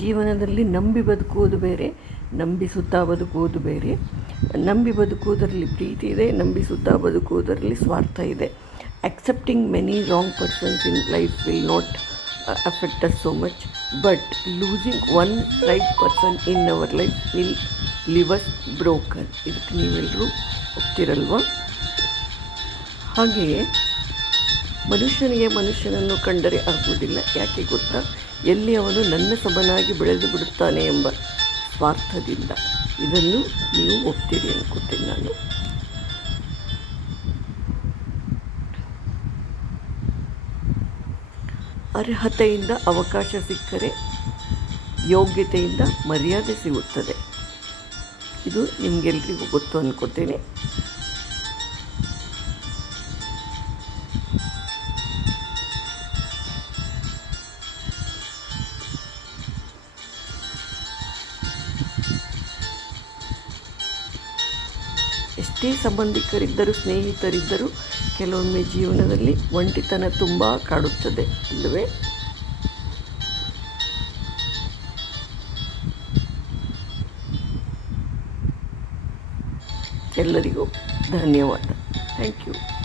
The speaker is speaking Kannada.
ಜೀವನದಲ್ಲಿ ನಂಬಿ ಬದುಕುವುದು ಬೇರೆ, ನಂಬಿಸುತ್ತಾ ಬದುಕುವುದು ಬೇರೆ. ನಂಬಿ ಬದುಕುವುದರಲ್ಲಿ ಪ್ರೀತಿ ಇದೆ, ನಂಬಿಸುತ್ತಾ ಬದುಕುವುದರಲ್ಲಿ ಸ್ವಾರ್ಥ ಇದೆ. Accepting many wrong persons in life will not affect us so much, but losing one right person in our life will leave us broken. ಇದಕ್ಕೆ ನೀವೆಲ್ಲರೂ ಒಪ್ತಿರಲ್ವ? ಹಾಗೆಯೇ ಮನುಷ್ಯನಿಗೆ ಮನುಷ್ಯನನ್ನು ಕಂಡರೆ ಆಗುವುದಿಲ್ಲ. ಯಾಕೆ ಗೊತ್ತಾ? ಎಲ್ಲಿ ಅವನು ನನ್ನ ಸಮನಾಗಿ ಬೆಳೆದು ಬಿಡುತ್ತಾನೆ ಎಂಬ ಸ್ವಾರ್ಥದಿಂದ. ಇದನ್ನು ನೀವು ಒಪ್ತೀರಿ ಅನ್ಕೋತೀನಿ ನಾನು. ಅರ್ಹತೆಯಿಂದ ಅವಕಾಶ ಸಿಕ್ಕರೆ ಯೋಗ್ಯತೆಯಿಂದ ಮರ್ಯಾದೆ ಸಿಗುತ್ತದೆ. ಇದು ನಿಮಗೆಲ್ರಿಗೂ ಗೊತ್ತು ಅನ್ಕೋತೇನೆ. ಎಷ್ಟೇ ಸಂಬಂಧಿಕರಿದ್ದರೂ ಸ್ನೇಹಿತರಿದ್ದರೂ ಕೆಲವೊಮ್ಮೆ ಜೀವನದಲ್ಲಿ ಒಂಟಿತನ ತುಂಬ ಕಾಡುತ್ತದೆ ಅಲ್ಲವೇ? ಎಲ್ಲರಿಗೂ ಧನ್ಯವಾದ. Thank you.